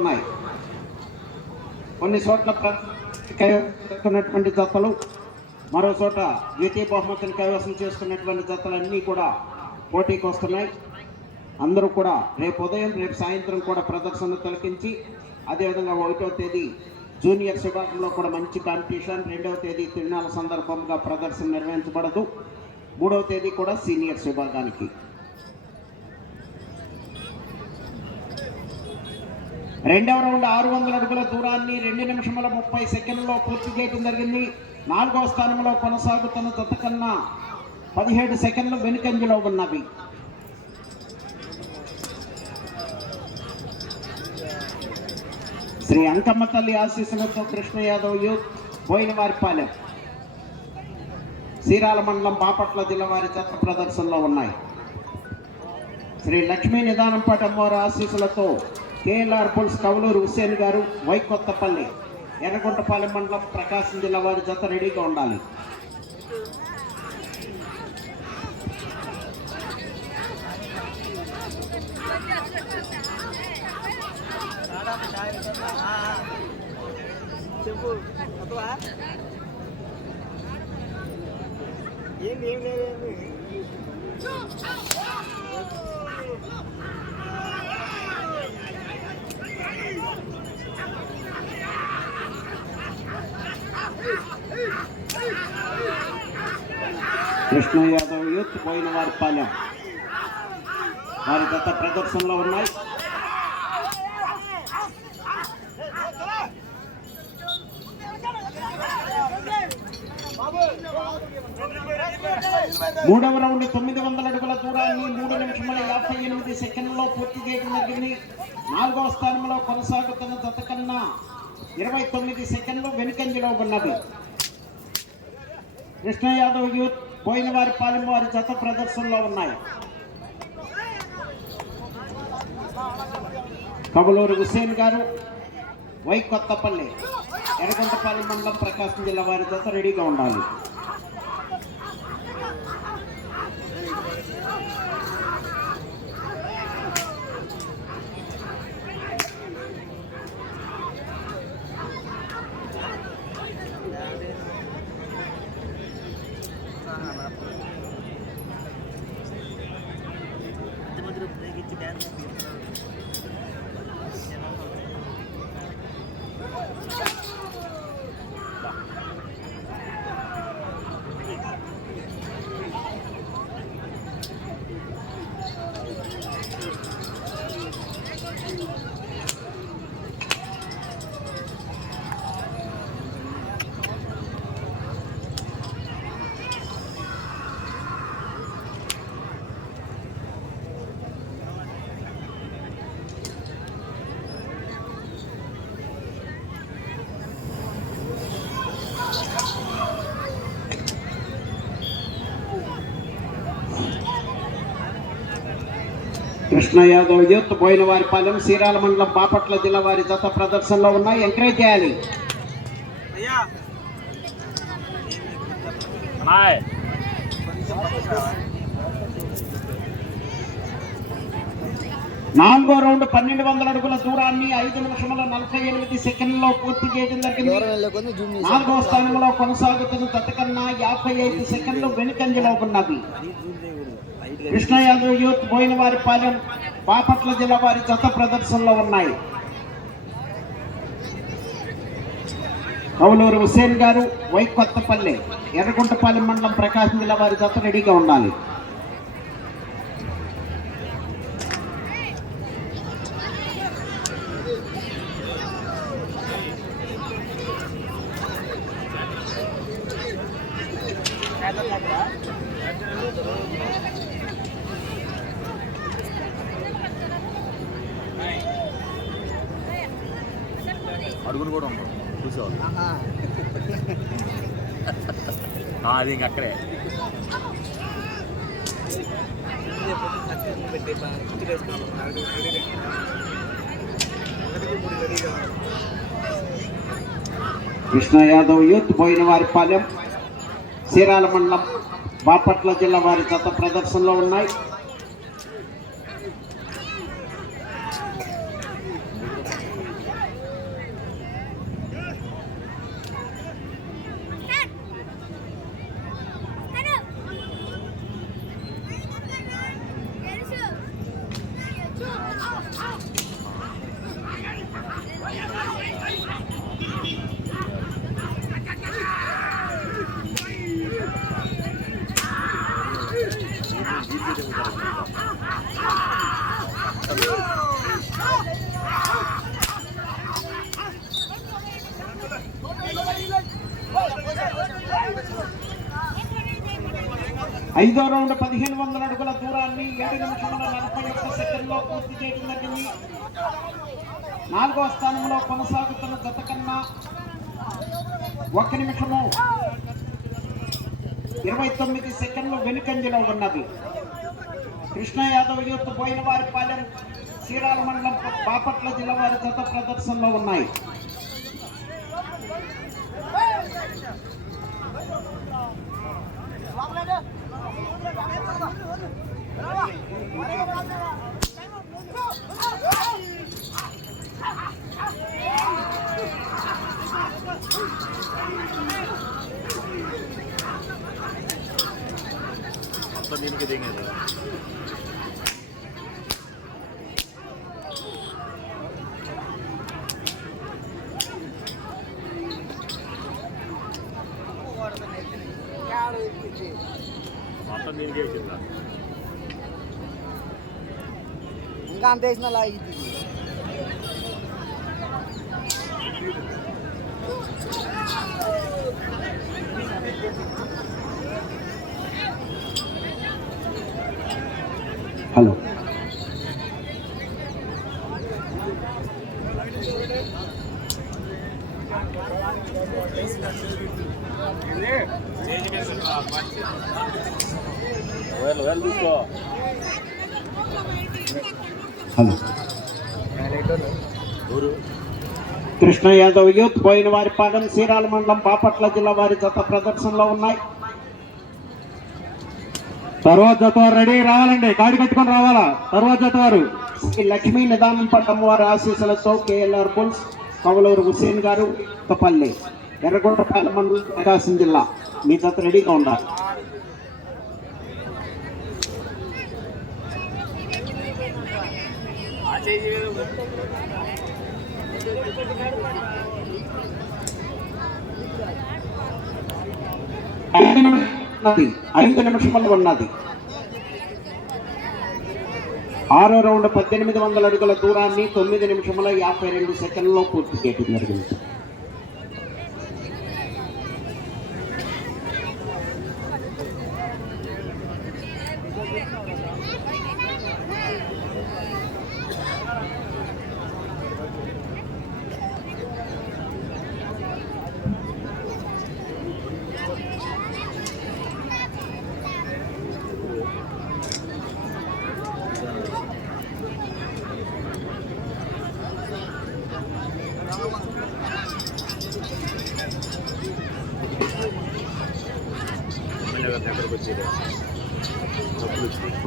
ఉన్నాయి. కొన్ని చోట్ల ప్రస్తున్నటువంటి జతలు మరో చోట ద్వితీయ బహుమతిని కైవసం చేసుకున్నటువంటి జతలన్నీ కూడా పోటీకి వస్తున్నాయి. అందరూ కూడా రేపు ఉదయం రేపు సాయంత్రం కూడా ప్రదర్శన తిలకించి అదేవిధంగా ఒకటో తేదీ జూనియర్స్ విభాగంలో కూడా మంచి కాంపిటీషన్ రెండవ తేదీ తిరునాళ్ళ సందర్భంగా ప్రదర్శన నిర్వహించబడదు. మూడవ తేదీ కూడా సీనియర్స్ విభాగానికి రెండవ రౌండ్ ఆరు వందల అడుగుల దూరాన్ని రెండు నిమిషముల ముప్పై సెకండ్లో పూర్తి చేయడం జరిగింది. నాలుగవ స్థానంలో కొనసాగుతున్న జత కన్నా పదిహేడు సెకండ్లు వెనుకంజలో ఉన్నవి. శ్రీ అంకమ్మ తల్లి ఆశీస్సులతో కృష్ణ యాదవ్ యూత్ బోయినవారిపాలెం. సీరాల మండలం బాపట్ల జిల్లా వారి ప్రదర్శనలో ఉన్నాయి. శ్రీ లక్ష్మీ నిదానంపాటి అమ్మవారి ఆశీస్సులతో కేఎల్ఆర్ పుల్స్ కవలూరు హుసేన్ గారు వైకొత్తపల్లి ఎర్రగుంటపాలెం మండలం ప్రకాశం జిల్లా వారి జత రెడీగా ఉండాలి. చెప్పు. అతవా ఏం లేదు కృష్ణ యాదవ్ యూత్ పోయిన వారి జత ప్రదర్శనలో ఉన్నాయి. మూడవ రౌండ్ తొమ్మిది వందల అడుగుల దూరాన్ని మూడు నిమిషముల యాభై ఎనిమిది సెకండ్లలో పూర్తి చేయడం జరిగింది. నాలుగవ స్థానంలో కొనసాగుతున్న జత కన్నా ఇరవై తొమ్మిది సెకండ్లు వెనుకంజలో ఉన్నది. కృష్ణ యాదవ్ యూత్ పోయినవారి పాలెం వారి జత ప్రదర్శనలో ఉన్నాయి. కబలూరు హుసేన్ గారు వై కొత్తపల్లి ఎర్రగొంటపల్లి మండలం ప్రకాశం జిల్లా వారి జత రెడీగా ఉండాలి. కృష్ణ యాదవ్ యూత్ పోయినవారి పాలెం సీరాల మండలం బాపట్ల జిల్లా వారి జత ప్రదర్శనలో ఉన్నాయి. ఎంకరేజ్ చేయాలి. నాలుగో రౌండ్ పన్నెండు వందల అడుగుల దూరాన్ని ఐదు నిమిషముల నలభై ఎనిమిది సెకండ్లో పూర్తి చేయడం జరిగింది. నాలుగో స్థానంలో కొనసాగుతున్న జత కన్నా యాభై ఐదు సెకండ్లు వెనుకంజలో ఉన్నవి కృష్ణ యాదవ్ యూత్ బోయినవారి పాలెం బాపట్ల జిల్లా వారి జత ప్రదర్శనలో ఉన్నాయి. కౌలూరు హుసేన్ గారు వైకొత్తపల్లి ఎర్రగుంటపాలెం మండలం ప్రకాశం జిల్లా వారి జత రెడీగా ఉండాలి. అడుగులు కూడా ఉండవు. చూసేవాళ్ళు. ఆ, అది ఇంక అక్కడే. Krishna Yadav youth Boyinavaripalem. సీరాల మండలం బాపట్ల జిల్లా వారి జత ప్రదర్శనలో ఉన్నాయి. ఐదో రౌండ్ పదిహేను వందల అడుగుల దూరాన్ని ఏడు నిమిషముల నలభై ఒక్క సెకండ్లో పూర్తి చేయడానికి నాలుగో స్థానంలో కొనసాగుతున్న గత కన్నా ఒక నిమిషము ఇరవై తొమ్మిది సెకండ్లు వెనుకంజలో ఉన్నది. కృష్ణ యాదవ్ యూత్ పోయిన వారి చీరాల మండలం బాపట్ల జిల్లా వారి జత ప్రదర్శనలో ఉన్నాయి. మొత్తం దీనికి దిగేది మొత్తం దీనికి వచ్చిందా ఇంకా అంత వేసిన లాగింది హలో వేలు వేలు తీసుకో హలో ఊరు కృష్ణ యాదవ్ యూత్ పోయిన వారి పాలెం చీరాల మండలం బాపట్ల జిల్లా వారి జత ప్రదర్శనలో ఉన్నాయి. తర్వాత జత వారు రెడీ రావాలండి. కాడి కట్టుకొని రావాలా? తర్వాత జత వారు. శ్రీ లక్ష్మీ నిదానం పట్టం వారి ఆశీస్సులతో కేఎల్ఆర్ పుల్స్ కవలూరు హుసేన్ గారు కొత్తపల్లి ఎర్రగొండపాల మండలం ప్రకాశం జిల్లా. మీ జత రెడీగా ఉండాలి ఐదు నిమిషాలు ఉన్నది ఐదు నిమిషములు ఉన్నది. ఆరో రౌండ్ పద్దెనిమిది వందల అడుగుల దూరాన్ని తొమ్మిది నిమిషముల యాభై రెండు సెకండ్లో పూర్తి చేయడం జరిగింది.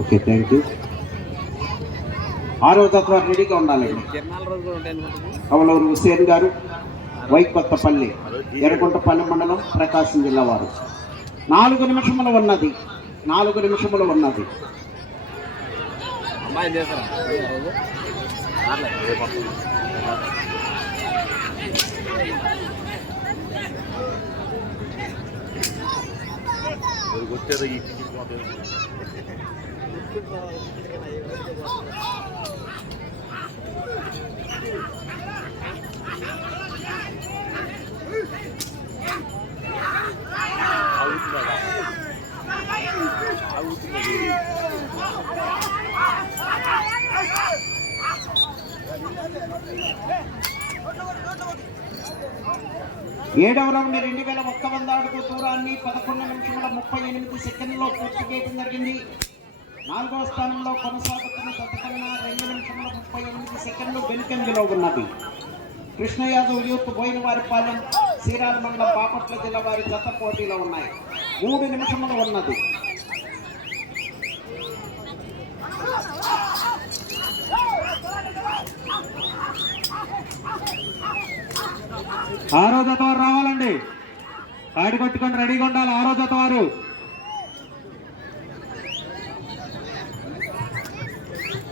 ఓకే థ్యాంక్ యూ ఆరో తత్వ రెడీగా ఉండాలి. తిరునాళ్ళ కవలూరు హుసేన్ గారు వైకొత్తపల్లి ఎర్రకుంటపల్లి ఎర్రగుంటపల్లి మండలం ప్రకాశం జిల్లా వారు. నాలుగు నిమిషములు ఉన్నది నాలుగు నిమిషములు ఉన్నది. ഒരു കുറ്റത് ഈ Thank you. ఏడవ రౌండ్ రెండు వేల ఒక్క వంద అడుగు దూరాన్ని పదకొండు నిమిషముల ముప్పై ఎనిమిది సెకండ్లో పూర్తి చేయడం జరిగింది. నాలుగవ స్థానంలో కొనసాగుతున్న గతకన్నా రెండు నిమిషముల ముప్పై ఎనిమిది సెకండ్లు వెనుకంజలో ఉన్నది. కృష్ణ యాదవ్ యూత్ బోయినవారిపాలెం చీరాల మండలం బాపట్ల జిల్లా వారి గత పోటీలో ఉన్నాయి. మూడు నిమిషములు ఉన్నది. ఆరో జత రెడీగా ఉండాలి. ఆరో జత వారు